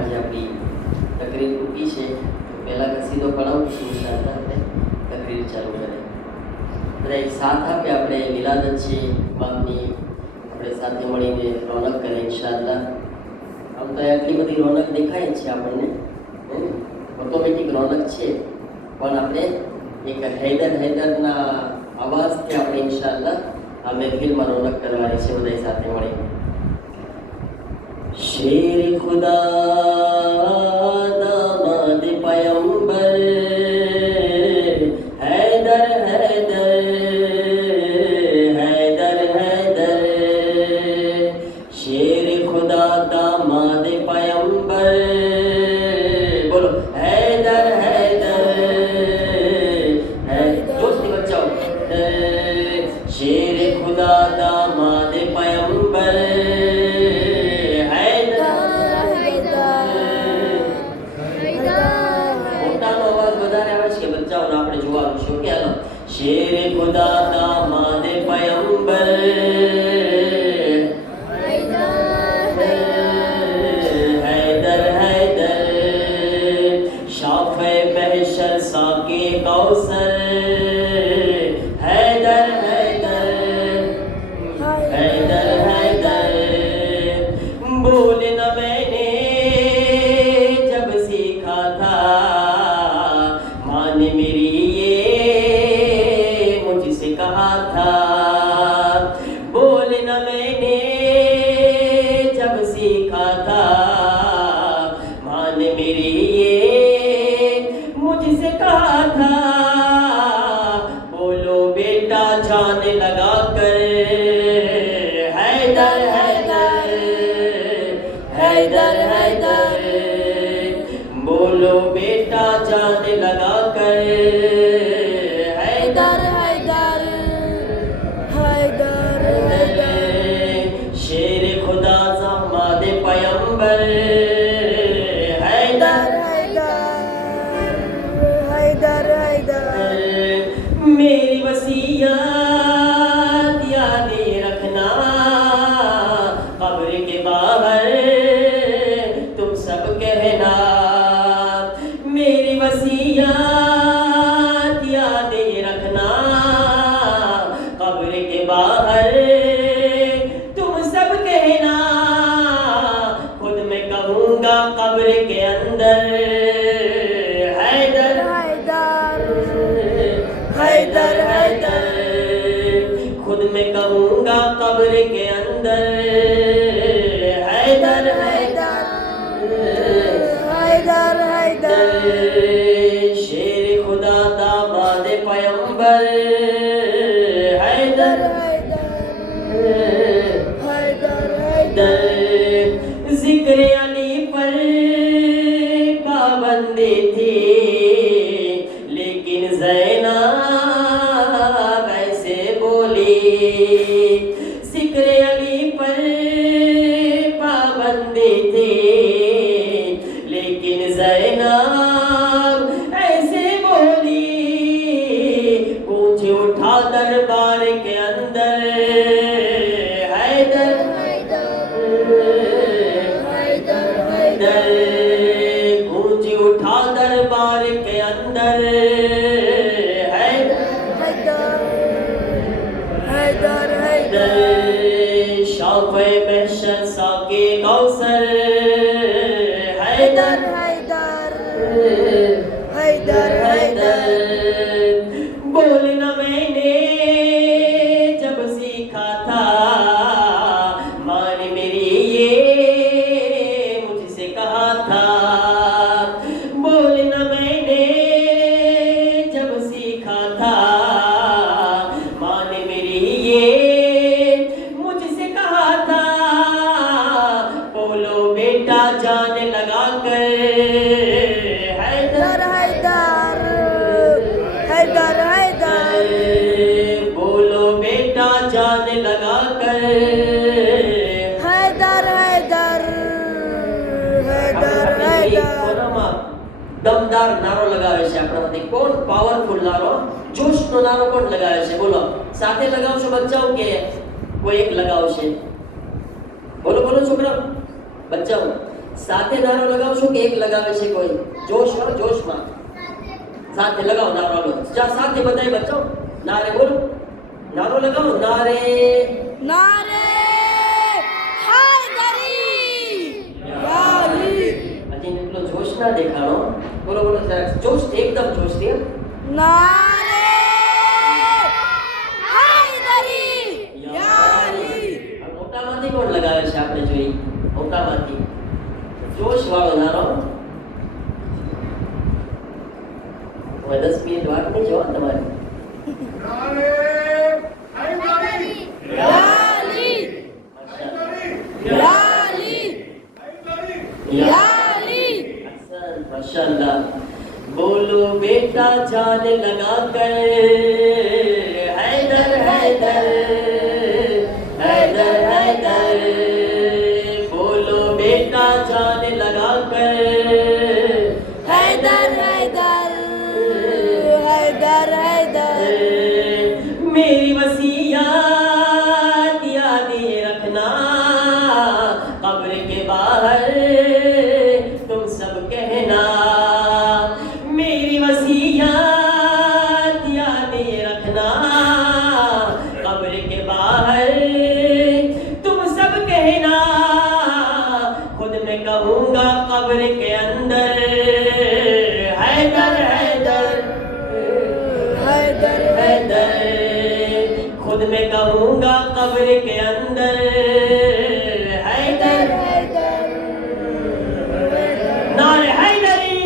આજે આપણી તકરીર ટૂંકી છે તો પહેલાં કસીદો પડાવું છું ઇન્શાઅલ્લાહ આપણે તકરીર ચાલુ કરીએ. બધા એક સાથ આપે, આપણે વિલાદત છે બાપની આપણે સાથે મળીને રોનક કરીએ ઇન્શાઅલ્લાહ. આમ તો આટલી બધી રોનક દેખાય જ છે આપણને, ઓટોમેટિક રોનક છે, પણ આપણે એક હૈદરના અવાજથી આપણે ઇન્શાઅલ્લાહ આ મહેફિલમાં રોનક કરવાની છે બધા સાથે મળીને. शेर खुदा दामाद पैगंबर हैदर हैदर हैदर हैदर, शेर खुदा दामाद पैगंबर, बोलो हैदर हैदर हैदर, जोश से बचाओ. शेर खुदा दामाद पैगंबर शेर खुदा दामाद पैगंबर हैदर हैदर, शाफ़े महशर साक़े कौसर हैदर हैदर हैदर हैदर, बोले न मैंने जब सीखा था मान मेरी कहा था, बोलना मैंने जब सीखा था मान मेरी ये मुझसे कहा था, बोलो बेटा जान लगा कर हैदर हैदर हैदर हैदर, बोलो बेटा जान लगा कर हैदर पैगंबर हैदर हैदर हैदर, मेरी वसीयत याद रखना कब्र के बाहर तुम सब कहना, मेरी वसीयत याद रखना कब्र के बाहर तुम सब कहना, कब्र के अंदर हैदर हैदर हैदर हैदर, खुद में कहूँगा कब्र के अंदर हैदर हैदर हैदर हैदर, शेर खुदा दामाद पैगंबर हैदर हैदर हैदर, जिक्र अली पर पाबंदी थी लेकिन ज़ैनब ऐसे बोली, जिक्र अली पर पाबंदी थी लेकिन ज़ैनब ऐसे बोली, पूछ उठा दरबार के अंदर हैदर गूंज उठा दरबार के अंदर हैदर हैदर हैदर, शाफ़े महशर साक़े कौसर हैदर हैदर हैदर हैदर, बोलना मैंने जब सीखा था मान मेरी ये कहा था, बोलना मैंने जब सीखा था मान मेरी ये मुझसे कहा था, बोलो बेटा जान लगा कर हैदर हैदर हैदर हैदर, बोलो बेटा जान लगा कर हैदर हैदर दमदार नारो लगावे છે આપણા માટે. કોણ પાવરફુલ નારો, જોશનો નારો કોણ લગાવે છે? બોલો, સાથે લગાવશો બચ્ચાઓ કે કોઈ એક લગાવશે? બોલો બોલો છોકરા, બચ્ચાઓ સાથે નારો લગાવશો કે એક લગાવે છે કોઈ? જોશમાં જોશમાં સાથે લગાવો નારો. જા સાથે બધાય બચ્ચો નારે બોલો, નારો લગાવો. નારે નારે હૈદરી યાલી. હજી એટલો જોશ ના દેખાડો. બોલો બોલો જરાક જોશ, એકદમ જોશથી. નારે હૈદરી યાલી. મોટામાંથી કોણ લગાવે છે? આપણે જોઈએ મોટામાંથી જોશ વાળો નારો. 10 મિનિટ વાત નહીં જોવા તમારે. યાલી યાલી યાલી. माशाअल्लाह. बोलो बेटा जान लगा कर हैदर हैदर हैदर हैदर. बोलो बेटा जान लगा कर हैदर हैदर हैदर हैदर. मेरी वसीयत याद ये रखना, कब्र के बाहर तुम सब कहना. मेरी वसीयत याद ये रखना, कब्र के बाहर तुम सब कहना. खुद मैं कहूँगा कब्र के अंदर हैदर हैदर हैदर हैदर. खुद मैं कहूँगा कब्र के अंदर हैदर. नारे हैदरी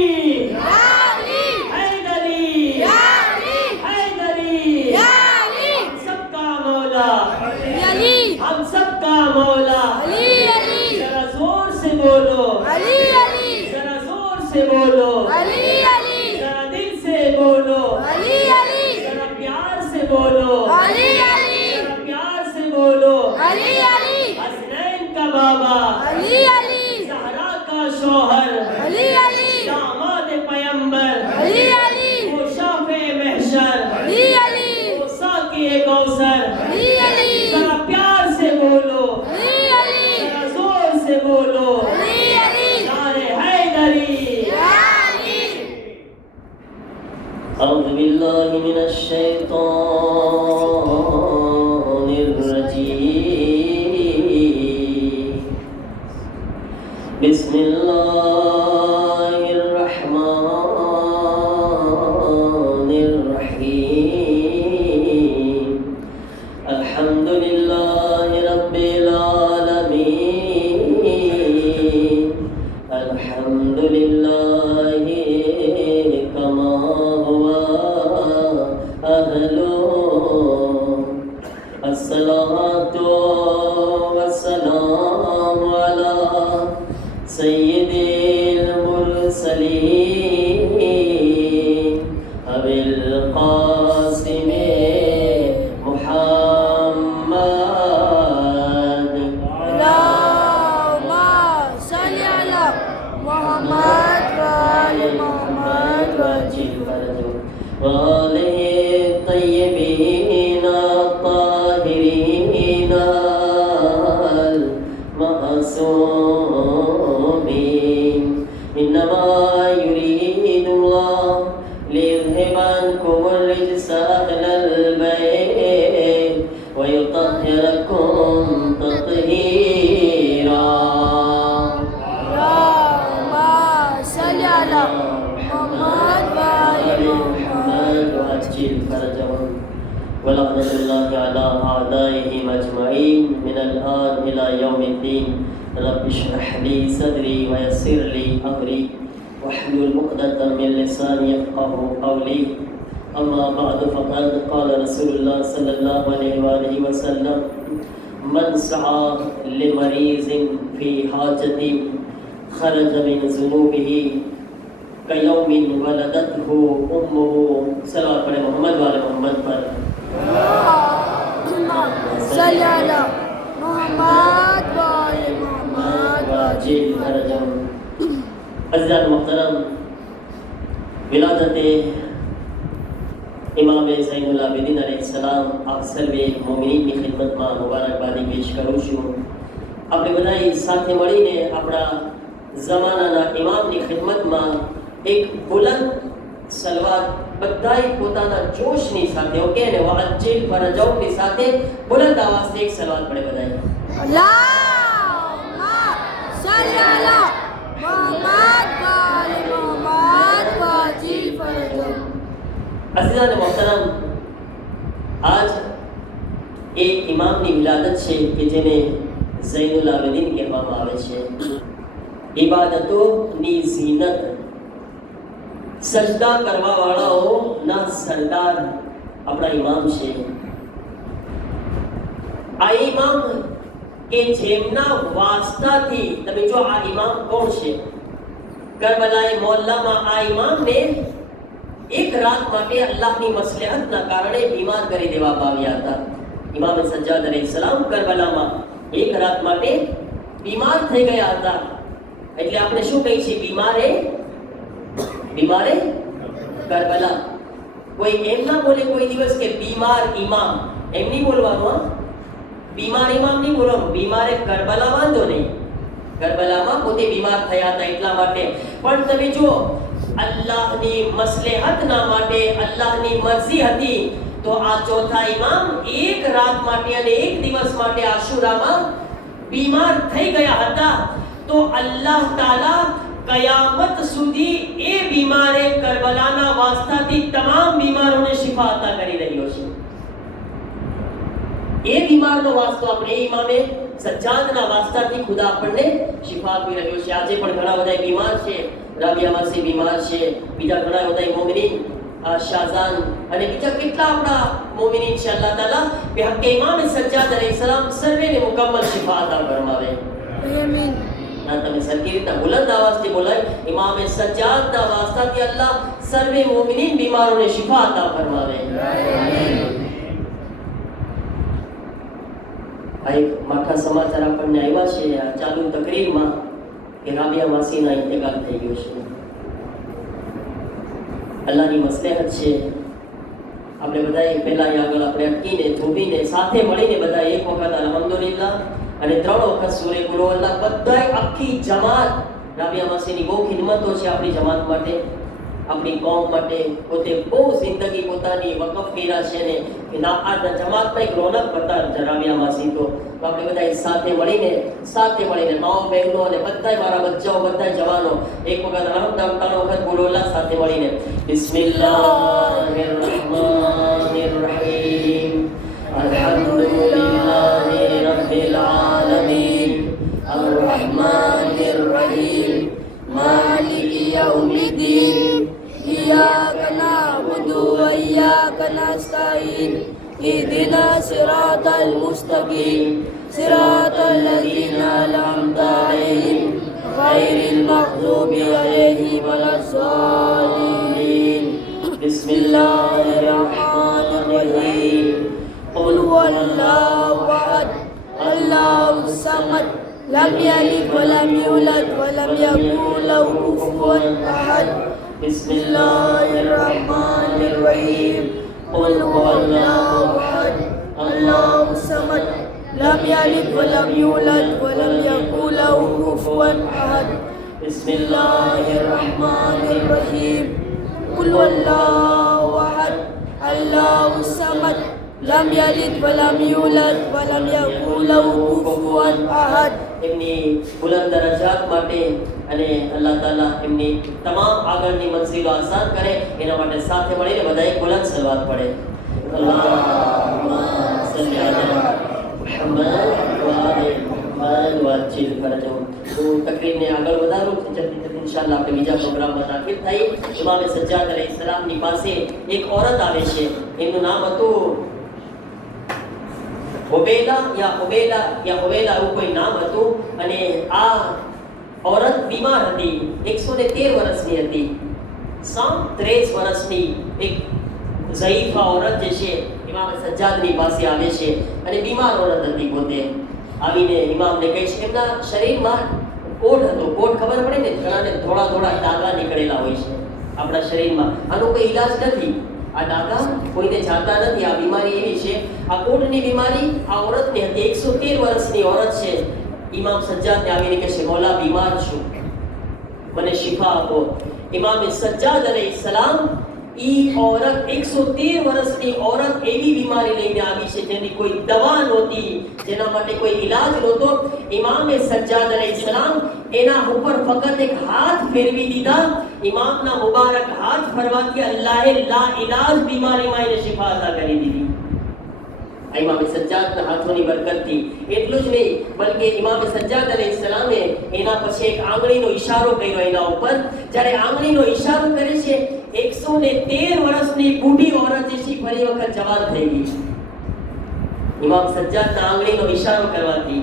याली हैदरी याली हैदरी. याली. हम सबका मौला, अली हम सबका मौला. अली अली जरा जोर से बोलो, अली अली जरा जोर से बोलो, अली अली जरा दिल से बोलो, अली अली जरा प्यार से बोलो, अली अली जरा प्यार से बोलो. अली अली हसनैन का बाबा, अली अली ज़हरा का शौहर, अली अली दामाद पैगंबर, अली अली वो शाफ़े महशर, अली अली वो साक़ी कौसर. अली अली जरा प्यार से बोलो, अली अली जरा जोर से बोलो. अली अली नारे हैदरी. याली. أعوذ بالله من الشيطان الرجيم. بسم الله الرحمن الرحيم. الحمد لله رب العالمين. الحمد لله كما هو أهله. الصلاة والسلام على سيد المرسلين أبي القاسم محمد. اللهم صل على محمد وآل محمد واجب فرجه وآله الطيبين الطاهرين المعصومين. إنما يريد الله ليذهب عنكم الرجس أهل البيت ويطهركم تطهيرا. اللهم صل على محمد وآل محمد وأجل فرجهم ولعنة الله على أعدائهم أجمعين من الآن إلى يوم الدين. رب اشرح لي صدري ويسر لي أمري واحلل عقدة من لساني يفقه قولي. أما بعد فقد قال رسول الله صلى الله عليه وآله وسلم: من سعى لمريض في حاجة خرج من ذنوبه كيوم ولدته أمه. صلوات پڑھے محمد والے محمد پر. اللهم صل على محمد وآل محمد واجب فرجهم. عزیزان محترم، ولادت امام زین العابدین علیہ السلام آپ સર્વે મોમિનીન ની ખિદમતમાં મુબારકબાદી પેશ કરું છું. આપણે બધાએ સાથે મળીને આપણા જમાનાના ઇમામની ખિદમતમાં એક બુલંદ સલવાત બધાય પોતાના જોશની સાથે ઓકે ને વઅજ્જિલ ફરજૌની સાથે બુલંદ આવાજથી એક સલવાત પડે બધાય. अल्लाहुम्मा सल्ली अला मोहम्मद व आले मोहम्मद वाजिल फरजो. અઝીઝાન મોહતરમ, આજ એક ઇમામની વિલાદત છે કે જેને ઝૈનુલ આબિદીન કહેવામાં આવે છે. ઇબાદતોની ઝીનત, સજદા કરવા વાળાઓના સરદાર આપણા ઇમામ છે. આ ઇમામ કે જેમના વાસ્તાથી તમે જો આ ઇમામ કોણ છે, કરબલાએ મોહલ્લામાં આ ઇમામને એક રાત માટે અલ્લાહની મસલહતના કારણે બીમાર કરી દેવામાં આવ્યા હતા. ઇમામ સજ્જાદ અલૈહિસ્સલામ કરબલામાં એક રાત માટે બીમાર થઈ ગયા હતા. એટલે આપણે શું કહીએ છીએ? બીમારે કરબલા. કોઈ એમ ના બોલે કોઈ દિવસ કે બીમાર ઇમામ, એમ નહીં બોલવાનું. બીમાર ઇમામ નહીં બોલવાનું. બીમારે કરબલા વાંધો નહીં, કરબલામાં પોતે બીમાર થયા હતા એટલા માટે. પણ તમે જુઓ, અલ્લાહની મસલહતના માટે અલ્લાહની મરજી હતી તો આ ચોથા ઇમામ એક રાત માટે અને એક દિવસ માટે આશુરામાં બીમાર થઈ ગયા હતા. તો અલ્લાહ તાલા કયામત સુધી એ બીમારે કરબલાના વાસ્તાથી તમામ બીમારોને શિફા અતા કરી રહ્યો છે. એ બીમારનો વાસ્તો આપણે ઇમામે સજ્જાદના વાસ્તાથી ખુદા આપણને શિફા આપી રહ્યો છે. આજે પણ ઘણા બધા બીમાર છે. રાબિયા માસી બીમાર છે, બીજા ઘણા બધા મોમિનીન, શાહજાન અને બીજા કેટલા આપણા મોમિનીન છે. અલ્લાહ તાલા કે હક ઇમામ સજ્જાદ અલૈહિસ્સલામ સર્વેને મુકમ્મલ શિફા અતા ફરમાવે. आमीन. તમે સરખી રીતના બુલંદ આવાજથી બોલાય, ઇમામ સજ્જાદના વાસ્તાથી અલ્લાહ સર્વે મોમિનીન બીમારોને શિફા અતા ફરમાવે. આ એક માઠા સમાચાર આપણને આવ્યા છે આ ચાલુ તકરીરમાં કે રાબિયા માસીના ઇન્તેકાલ થઈ ગયો છે. અલ્લાહની મસલહત છે. આપણે બધાએ પહેલા આગળ આપણે અટકીને જોબીને સાથે મળીને બધા એક વખત અલ્હમ્દુલિલ્લાહ અને 3 વખત સૂરે કુલ હુવલ્લાહ બધાય આખી જમાત. રાબિયા માસીની બહુ ખિદમતો છે આપણી જમાત માટે, આપણી કોમ માટે. પોતે બહુ જિંદગી પોતાની વકફ કર્યા છે ને આ જમાતમાં એક રોનક બતા રાબિયા માસી. તો આપણે બધા સાથે મળીને માઓ બહેનો અને બધાય મારા બચ્ચાઓ બધાય જવાનો એક વખત અલ્હમ્દુલિલ્લાહ 3 વખત બોલો અલ્લાહ સાથે મળીને બિસ્મિલ્લાહિર રહમાનિર રહીમ અલ્હમ્દુલિલ્લાહિ રબ્બિલ આલમીન અર-રહમાનિર રહીમ માલિકી યૌમિદ્દીન ઇય્યાકા નઅબુદુ વ ઇય્યાકા નસ્તઈન اهدنا الصراط المستقيم صراط الذين أنعمت عليهم غير المغضوب عليهم ولا الضالين. بسم الله الرحمن الرحيم. قل هو الله أحد الله الصمد لم يلد ولم يولد ولم يكن له كفوا أحد. بسم الله الرحمن الرحيم. قل هو الله أحد الله الصمد لم يلد ولم يولد ولم يكن له كفوا أحد. بسم الله الرحمن الرحيم. قل هو الله أحد الله الصمد لم يلد ولم يولد ولم يكن له كفوا أحد. એમની બુલંદ દરજાત માટે અને અલ્લાહ તાલા એમની તમામ આગળની મંઝિલો આસાન કરે એના માટે સાથે મળીને બધા એક બુલંદ સલવાત પડે. અલ્લાહુમ્મા સલ્લી અલા મુહમ્મદ વ આલે મુહમ્મદ વઅજ્જિલ ફરજહુમ. તો તકરીરને આગળ વધારું જલ્દી ઇન્શાઅલ્લાહ આપણે બીજા પ્રોગ્રામમાં દાખલ થઈ. ઇમામ સજ્જાદ અલૈહિસ્સલામની પાસે એક औरत આવે છે. એનું નામ હતું હુબૈલા એવું કોઈ નામ હતું. અને આ औरत બીમાર હતી. 113 વર્ષની હતી. 113 વર્ષની એક ઝઈફા औरत જે છે ઇમામ સજ્જાદની પાસે આવે છે અને બીમાર औरत હતી. પોતે આવીને ઇમામને કહે છે એમના શરીરમાં કોટ હતો. કોટ ખબર પડે ને, ઘણાને થોડા થોડા ડાઘા નીકળેલા હોય છે આપણા શરીરમાં. આનો કોઈ ઈલાજ નથી. આ ડાઘા કોઈને જાતા નથી. આ બીમારી એવી છે, આ કોટની બીમારી આ औरतને હતી. 113 વર્ષની औरत છે. ઇમામ સજ્જાદને આવીને કહે છે મોલા બીમાર છું. મને શિફા આપો. ઇમામ સજ્જાદ અલૈહિસ્સલામ ઈ औरत 113 વર્ષની औरत એવી બીમારી લઈને આવી છે જેની કોઈ દવા નહોતી, જેના માટે કોઈ ઈલાજ નહોતો. ઇમામ સજ્જાદ અલૈહિસ્સલામ એના ઉપર ફક્ત એક હાથ ફેરવી દીધા. ઇમામના મુબારક હાથ ફરવાથી અલ્લાહે લા ઇલાજ બીમારીમાં એને શિફા અતા કરી દીધી. ઇમામ સજ્જાદના હાથોની બરકતથી. એટલું જ નહીં, બલકે ઇમામ સજ્જાદ અલૈહિસ્સલામે એના પછી એક આંગળીનો ઈશારો કર્યો એના ઉપર. જ્યારે આંગળીનો ઈશારો કરે છે, 113 વર્ષની બૂઢી औरत જે છે ફરી વખત જવાન થઈ ગઈ. ઇમામ સજ્જાદના આંગળીનો ઈશારો કરવાથી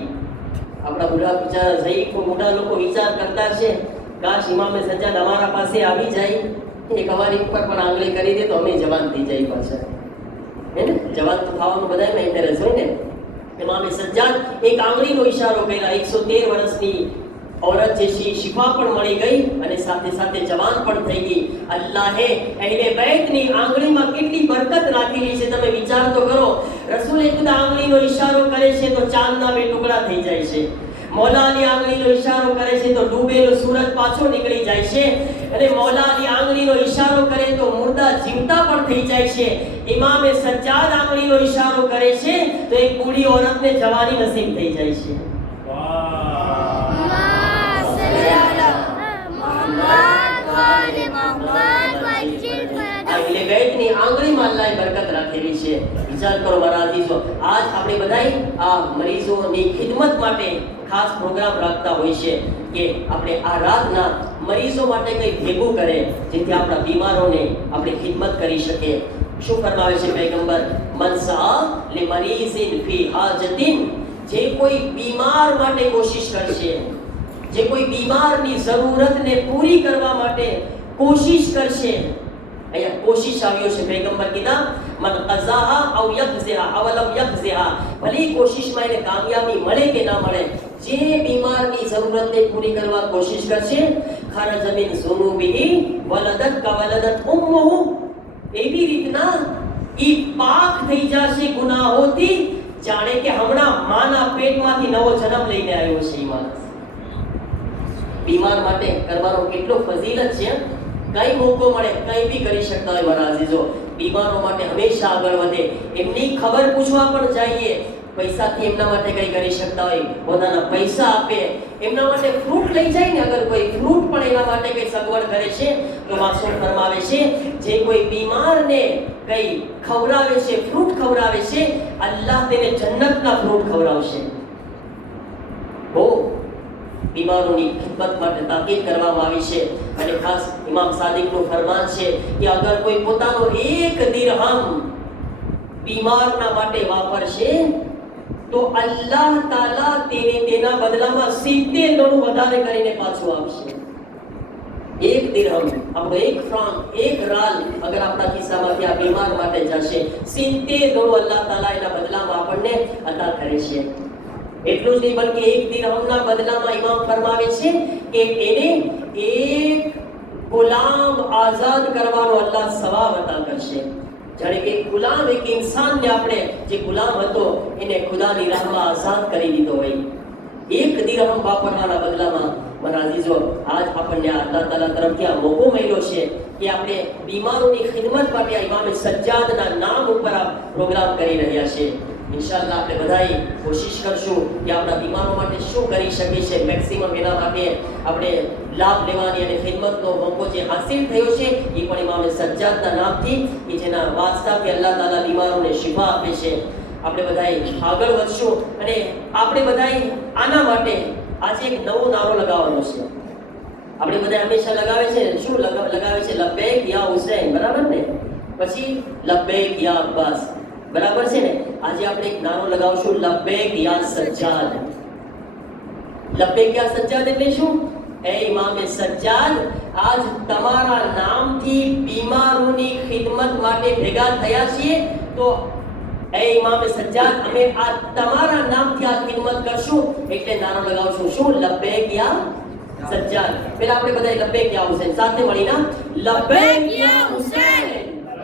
આપણા બુઢા બિચારા ઝઈફ મોટા લોકો વિચાર કરતા છે, કાશ ઇમામે સજ્જાદ અમારા પાસે આવી જાય, એક અમારી ઉપર પણ આંગળી કરી દે તો અમે જવાન થઈ જાય પાછા. હે ને, જવાન તો થવાનું બધાયમાં ઇન્ટરેસ્ટ હોય ને. ઇમામે સજ્જાદ એક આંગળીનો ઈશારો કર્યા, 113 વર્ષની औरत જે છે શિફા પણ મળી ગઈ અને સાથે સાથે જવાન પણ થઈ ગઈ. અલ્લાહે અહેલે બેતની આંગળીમાં કેટલી બરકત રાખેલી છે તમે વિચાર તો કરો. રસૂલે ખુદ આંગળીનો ઈશારો કરે છે તો ચાંદના 2 ટુકડા થઈ જાય છે. મૌલાની આંગળીનો ઈશારો કરે છે તો ડૂબેલો સૂરજ પાછો નીકળી જાય છે. અને મૌલાની આંગળીનો ઈશારો કરે તો મુર્દા જીવતા પણ થઈ જાય છે. ઇમામે સજ્જાદ આંગળીનો ઈશારો કરે છે તો એક બૂઢી औरतને જવાની નસીબ થઈ જાય છે. બેટની આંગળીમાં અલ્લાહે બરકત રાખેલી છે. વિચાર કરો મારા અઝીઝો, આજ આપણે બધાય આ મરીઝોની ખિદમત માટે ખાસ પ્રોગ્રામ રાખતા હોય છે કે આપણે આ રાતના મરીઝો માટે કંઈ ભેગું કરે જેથી આપણા બીમારોને આપણે ખિદમત કરી શકીએ. શું ફરમાવે છે પૈગંબર? મનસા લિ મરીઝિન ફી હાજતિન, જે કોઈ બીમાર માટે કોશિશ કરશે, જે કોઈ બીમારની જરૂરતને પૂરી કરવા માટે કોશિશ કરશે. અહીંયા કોશિશ આવ્યો છે, પૈગંબર કીધા મન qazaaha aw yakhziha aw lam yakhziha, ભલે કોશિશમાં એને કામયાબી મળે કે ના મળે, જે બીમારની જરૂરતને પૂરી કરવા કોશિશ કરશે, ખરજ મિન ઝુનુબિહી વલદત કવલદત ઉમ્મુહુ, એવી રીતના ઈ પાક થઈ જશે ગુનાહોથી જાણે કે હમણાં માના પેટમાંથી નવો જન્મ લઈને આવ્યો છે. ઈ માણસ બીમાર માટે કરવાનો કેટલો ફઝીલત છે. કઈ મોકો મળે કઈ બી કરી શકતા હોય મારા અઝીઝો. બીમારો માટે હંમેશા આગળ વધે, એમની ખબર પૂછવા પણ જઈએ. પૈસાથી એમના માટે કઈ કરી શકતા હોય, પોતાના પૈસા આપે, એમના માટે ફ્રૂટ લઈ જાય ને, અગર કોઈ ફ્રૂટ પણ એના માટે કઈ સગવડ કરે છે તો માસૂમ ફરમાવે છે જે કોઈ બીમારને કઈ ખવડાવે છે, ફ્રૂટ ખવડાવે છે, અલ્લાહ તેને જન્નતના ફ્રૂટ ખવડાવશે. હો બીમારોની ખિદમત માટે તાકીદ કરવામાં આવી છે. અને ખાસ ઇમામ સાદિકનું ફરમાન છે કે અગર કોઈ પોતાનો 1 દિરહમ બીમારના માટે વાપરશે તો અલ્લાહ તાલા તેને તેના બદલામાં 70 ગણું વધારે કરીને પાછું આપશે. 1 દિરહમ, આપણો 1 ફ્રાંક, 1 રાલ અગર આપણા ખિસ્સામાંથી આ બીમાર માટે જશે, 70 ગણું અલ્લાહ તાલા એના બદલામાં આપણને અતા કરે છે. એટલું જ નહીં, બલકે 1 દિરહમના બદલામાં ઇમામ ફરમાવે છે કે એને 1 ગુલામ આઝાદ કરવાનો અલ્લાહ સવાબ અતા કરશે. જાણે કે ગુલામ, એક ઇન્સાનને આપણે જે ગુલામ હતો એને ખુદાની રાહમાં આઝાદ કરી દીધો હોય. 1 દિરહમ વાપરવાના બદલામાં મારા અઝીઝો આજ આપણને અલ્લાહ તાલા તરફથી આ મોકો મળ્યો છે કે આપણે બીમારોની ખિદમત માટે ઇમામ સજ્જાદના નામ ઉપર આ પ્રોગ્રામ કરી રહ્યા છીએ. ઇન્શાઅલ્લાહ આપણે બધાએ કોશિશ કરશું કે આપણા બીમારો માટે શું કરી શકીએ છીએ, મેક્સિમમ એના માટે આપણે લાભ લેવાની અને ખિદમતનો મોકો જે હાસિલ થયો છે એ પણ ઇમામ સજ્જાદના નામથી કે જેના વાસ્તવથી અલ્લાહ તાલા બીમારોને શિફા આપે છે. આપણે બધાએ આગળ વધશું અને આપણે બધાએ આના માટે આજે એક નવો નારો લગાવવાનો છે. આપણે બધા હંમેશા લગાવે છે, શું લગાવે છે? લબ્બૈક યા હુસૈન, બરાબર ને? પછી લબ્બૈક યા અબ્બાસ, બરાબર છે ને? આજે આપણે એક નારો લગાવશું, લબ્બૈક યા સજ્જાદ. લબ્બૈક યા સજ્જાદ એટલે શું? એ ઇમામ સજ્જાદ, આજ તમારા નામથી બીમારોની ખિદમત માટે ભેગા થયા છીએ તો એ ઇમામ સજ્જાદ અમે આ તમારા નામથી આ ખિદમત કરશું એટલે નારો લગાવશું. શું? લબ્બૈક યા સજ્જાદ. પહેલા આપણે બધા લબ્બૈક યા હુસૈન સાથે મળીને લબ્બૈક યા હુસૈન,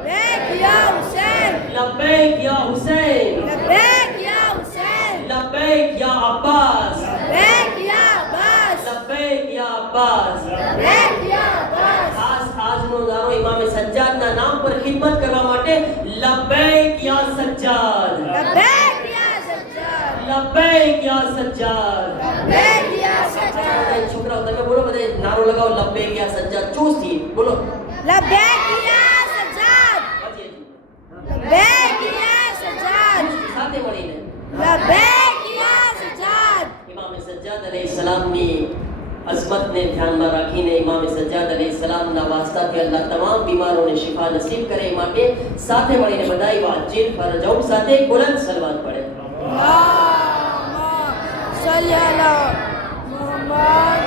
لبيك يا حسين لبيك يا حسين، لبيك يا حسين لبيك يا عباس، لبيك يا عباس لبيك يا અબ્બાસ. लबैक या अब्बास ખાસ આજનો નારો ઇમામે સજ્જાદના નામ પર ખિદમત કરવા માટે લબ્બૈક યા સજ્જાદ, लबैक या सज्जाद લબ્બૈક યા સજ્જાદ. लबैक या सज्जाद બધા છોકરાઓ તમે બોલો, બધા નારો લગાવો લબ્બૈક યા સજ્જાદ ચોસથી બોલો. लबैक या सज्जाद लबैक या सज्जाद સાથે મળીને लबैक या सज्जाद ઇમામે સજ્જાદ અલૈહિસ્સલામની અઝમતને ધ્યાનમાં રાખીને ઇમામે સજ્જાદ અલૈહિસ્સલામના વાસ્તાથી અલ્લાહ તમામ બીમારોને શિફા નસીબ કરે એ માટે સાથે મળીને બધાય વાતચીત ફરજાઉ સાથે બુલંદ સલવાત પડે. अल्लाहुम्मा सल्ली अला मुहम्मद